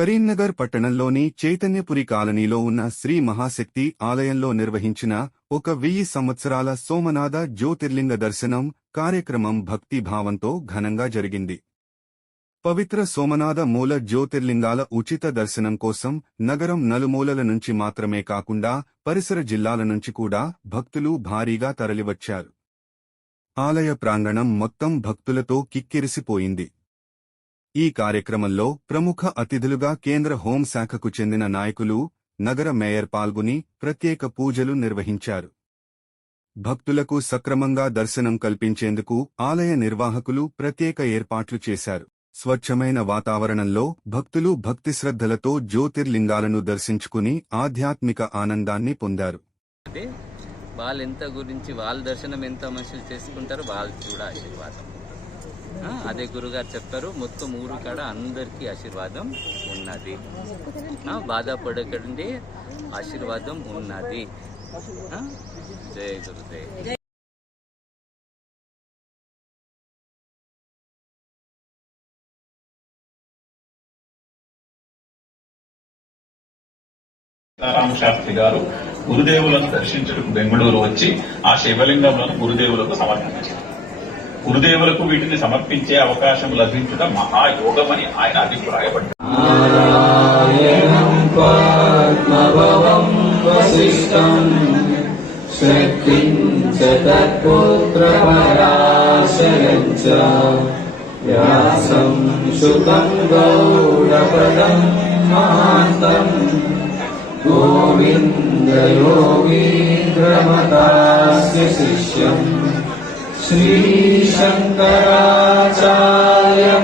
కరీంనగర్ పట్టణంలోని చైతన్యపురి కాలనీలో ఉన్న శ్రీ మహాశక్తి ఆలయంలో నిర్వహించిన 1000 సంవత్సరాల సోమనాథ జ్యోతిర్లింగ దర్శనం కార్యక్రమం భక్తిభావంతో ఘనంగా జరిగింది. పవిత్ర సోమనాథ మూల జ్యోతిర్లింగాల ఉచిత దర్శనం కోసం నగరం నలుమూలల నుంచి మాత్రమే కాకుండా పరిసర జిల్లాల నుంచి కూడా భక్తులు భారీగా తరలివచ్చారు. ఆలయ ప్రాంగణం మొత్తం భక్తులతో కిక్కిరిసిపోయింది. ఈ కార్యక్రమంలో ప్రముఖ అతిథులుగా కేంద్ర హోంశాఖకు చెందిన నాయకులు, నగర మేయర్ పాల్గొని ప్రత్యేక పూజలు నిర్వహించారు. భక్తులకు సక్రమంగా దర్శనం కల్పించేందుకు ఆలయ నిర్వాహకులు ప్రత్యేక ఏర్పాట్లు చేశారు. స్వచ్ఛమైన వాతావరణంలో భక్తులు భక్తిశ్రద్ధలతో జ్యోతిర్లింగాలను దర్శించుకుని ఆధ్యాత్మిక ఆనందాన్ని పొందారు. వాళ్ళ దర్శనం ఎంత మనుషులు చేసుకుంటారో వాళ్ళకి కూడా ఆశీర్వాదం. అదే గురుగారు చెప్పారు, మొత్తం ఊరు కాడ అందరికీ ఆశీర్వాదం ఉన్నది, బాధపడకండి, ఆశీర్వాదం ఉన్నది. జయ గురుదేవ్. శాస్త్రి గారు గురుదేవులను దర్శించడానికి బెంగళూరు వచ్చి ఆ శివలింగములను గురుదేవులకు సమర్పించారు. గురుదేవులకు వీటిని సమర్పించే అవకాశం లభించడం మహాయోగమని ఆయన అభిప్రాయపడ్డారు. గోవింద యోగీంద్రమతాస్య శిష్యం శ్రీ శంకరాచార్య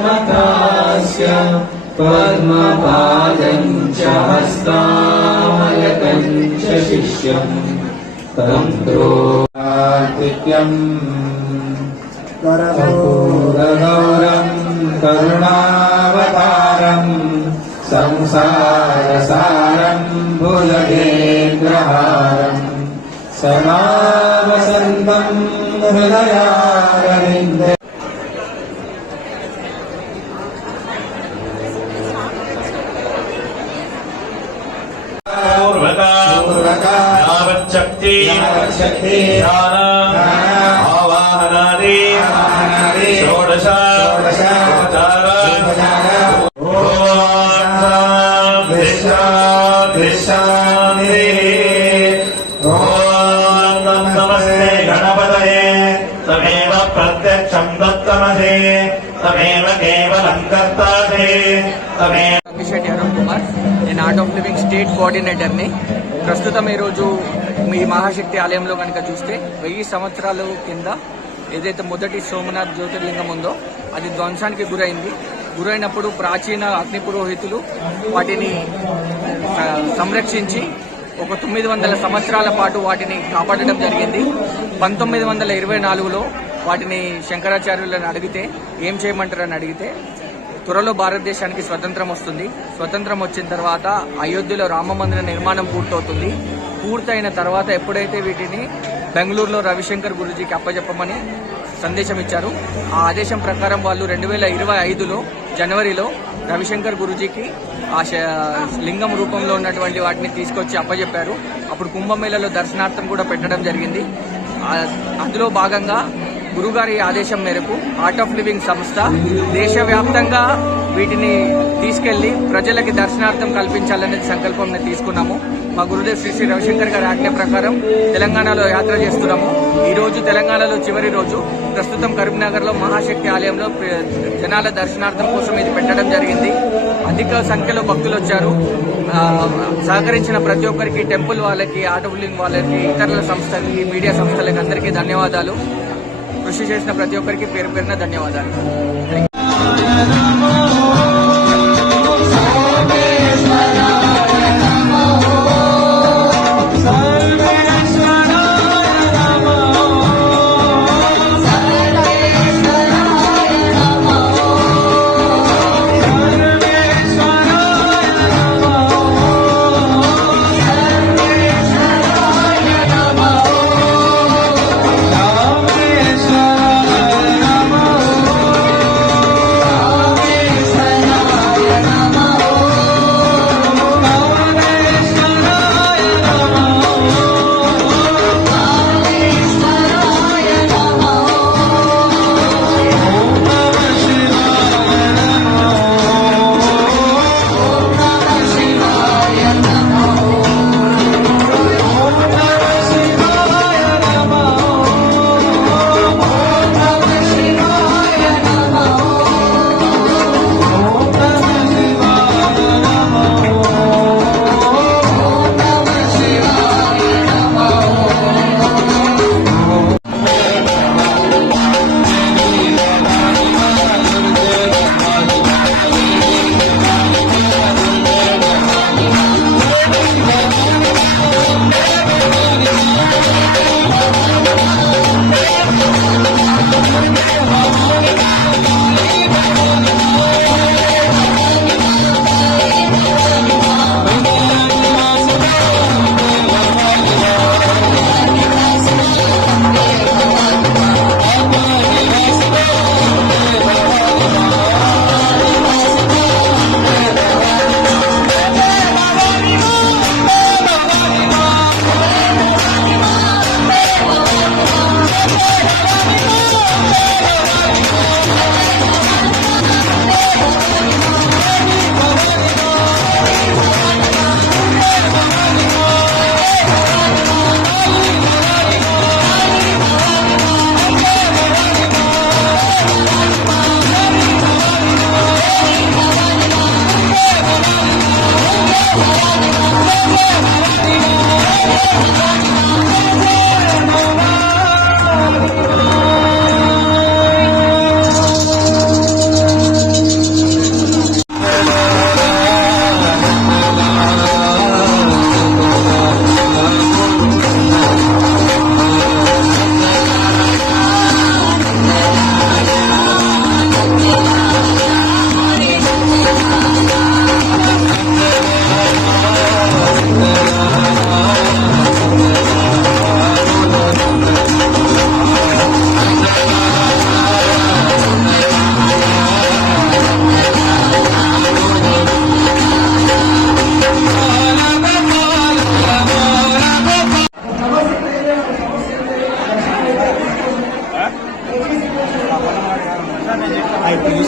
మతాస్య పద్మపాదం చ హస్తామలకం చ శిష్యం తంత్రోతిథ్యం కరగౌరం కరుణావతారం సంసారసారం భుజగేంద్రహారం సదా వసంతం హృదయారవిందే. శక్తి ఆవాహనాది షోడశ నమస్తే గణపతయే తమేవ ప్రత్యక్షం దత్తమసే తమేవ కేవలం కర్తాసే తమేవ. అరుణ్ కుమార్, నేను ఆర్ట్ ఆఫ్ లివింగ్ స్టేట్ కోఆర్డినేటర్ని. ప్రస్తుతం ఈరోజు మీ మహాశక్తి ఆలయంలో కనుక చూస్తే 1000 సంవత్సరాల కింద ఏదైతే మొదటి సోమనాథ్ జ్యోతిర్లింగం ఉందో అది ధ్వంసానికి గురైనప్పుడు ప్రాచీన అగ్ని పురోహితులు వాటిని సంరక్షించి ఒక 900 సంవత్సరాల పాటు వాటిని కాపాడడం జరిగింది. 1924లో వాటిని శంకరాచార్యులను అడిగితే ఏం చేయమంటారని అడిగితే త్వరలో భారతదేశానికి స్వతంత్రం వస్తుంది, స్వతంత్రం వచ్చిన తర్వాత అయోధ్యలో రామ మందిర నిర్మాణం పూర్తవుతుంది, పూర్తయిన తర్వాత ఎప్పుడైతే వీటిని బెంగళూరులో రవిశంకర్ గురూజీకి అప్పచెప్పమని సందేశం ఇచ్చారు. ఆ ఆదేశం ప్రకారం వాళ్ళు 2025లో జనవరిలో రవిశంకర్ గురూజీకి ఆ లింగం రూపంలో ఉన్నటువంటి వాటిని తీసుకొచ్చి అప్పచెప్పారు. అప్పుడు కుంభమేళలో దర్శనార్థం కూడా పెట్టడం జరిగింది. అందులో భాగంగా గురుగారి ఆదేశం మేరకు ఆర్ట్ ఆఫ్ లివింగ్ సంస్థ దేశవ్యాప్తంగా వీటిని తీసుకెళ్లి ప్రజలకి దర్శనార్థం కల్పించాలనే సంకల్పంని తీసుకున్నాము. మా గురుదేవ్ శ్రీ శ్రీ రవిశంకర్ గారి ఆజ్ఞ ప్రకారం తెలంగాణలో యాత్ర చేస్తున్నాము. ఈ రోజు తెలంగాణలో చివరి రోజు. ప్రస్తుతం కరీంనగర్లో మహాశక్తి ఆలయంలో జనాల దర్శనార్థం కోసం ఇది పెట్టడం జరిగింది. అధిక సంఖ్యలో భక్తులు వచ్చారు. సహకరించిన ప్రతి ఒక్కరికి, టెంపుల్ వాళ్ళకి, ఆర్ట్ ఆఫ్ లివింగ్ వాళ్ళకి, ఇతరుల సంస్థలకి, మీడియా సంస్థలకి అందరికీ ధన్యవాదాలు. కృషి చేసిన ప్రతి ఒక్కరికి పేరు పేరున ధన్యవాదాలు. ఇప్పుడు